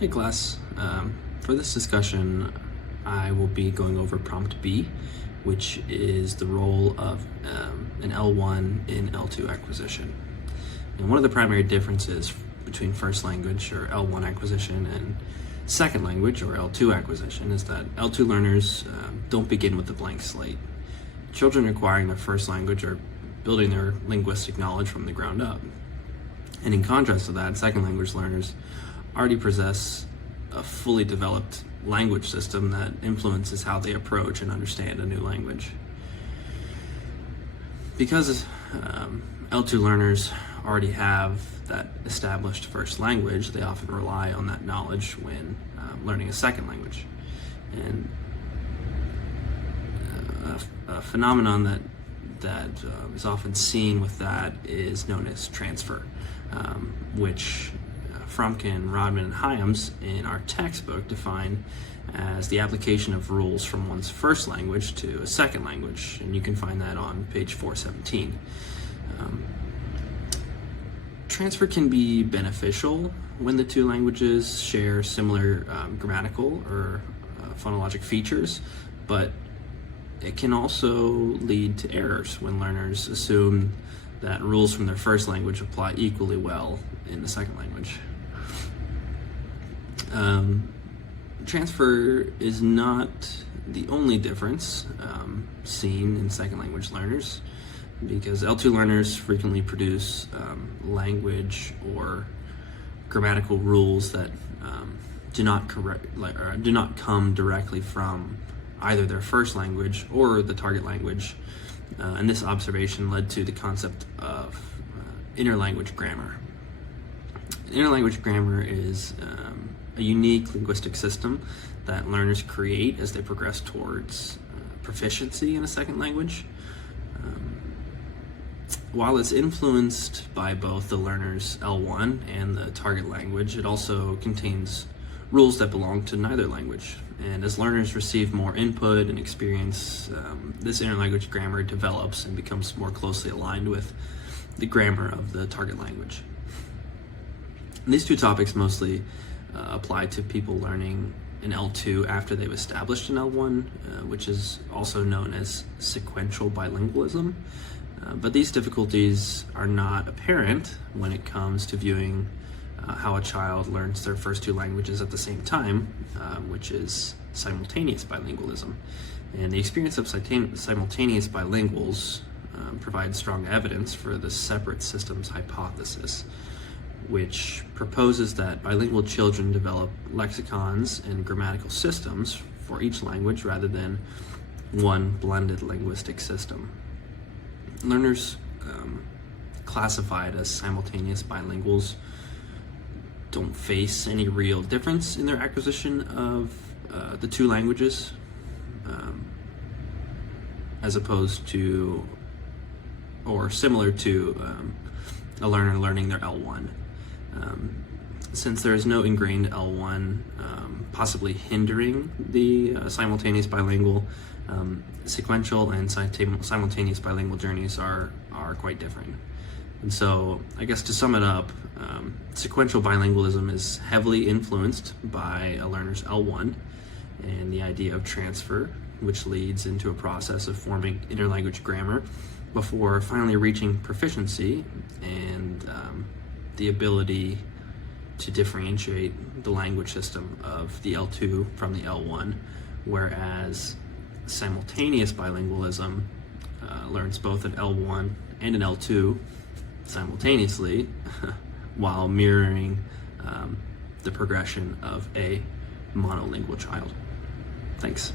Hey class, for this discussion I will be going over prompt B, which is the role of an L1 in L2 acquisition. And one of the primary differences between first language or L1 acquisition and second language or L2 acquisition is that L2 learners don't begin with a blank slate. Children acquiring their first language are building their linguistic knowledge from the ground up. And in contrast to that, second language learners already possess a fully developed language system that influences how they approach and understand a new language. Because L2 learners already have that established first language, they often rely on that knowledge when learning a second language. And a phenomenon that is often seen with that is known as transfer, which Fromkin, Rodman, and Hyams in our textbook define as the application of rules from one's first language to a second language, and you can find that on page 417. Transfer can be beneficial when the two languages share similar grammatical or phonologic features, but it can also lead to errors when learners assume that rules from their first language apply equally well in the second language. Transfer is not the only difference seen in second language learners, because L2 learners frequently produce language or grammatical rules that do not come directly from either their first language or the target language, and this observation led to the concept of interlanguage grammar. Interlanguage grammar is a unique linguistic system that learners create as they progress towards proficiency in a second language. While it's influenced by both the learner's L1 and the target language, it also contains rules that belong to neither language. And as learners receive more input and experience, this interlanguage grammar develops and becomes more closely aligned with the grammar of the target language. And these two topics mostly apply to people learning an L2 after they've established an L1, which is also known as sequential bilingualism. But these difficulties are not apparent when it comes to viewing how a child learns their first two languages at the same time, which is simultaneous bilingualism. And the experience of simultaneous bilinguals provides strong evidence for the separate systems hypothesis, which proposes that bilingual children develop lexicons and grammatical systems for each language rather than one blended linguistic system. Learners classified as simultaneous bilinguals don't face any real difference in their acquisition of the two languages, as opposed to or similar to a learner learning their L1. Since there is no ingrained L1 possibly hindering the simultaneous bilingual, sequential and simultaneous bilingual journeys are quite different. And so I guess to sum it up, sequential bilingualism is heavily influenced by a learner's L1 and the idea of transfer, which leads into a process of forming interlanguage grammar before finally reaching proficiency and the ability to differentiate the language system of the L2 from the L1, whereas simultaneous bilingualism learns both an L1 and an L2 simultaneously while mirroring the progression of a monolingual child. Thanks.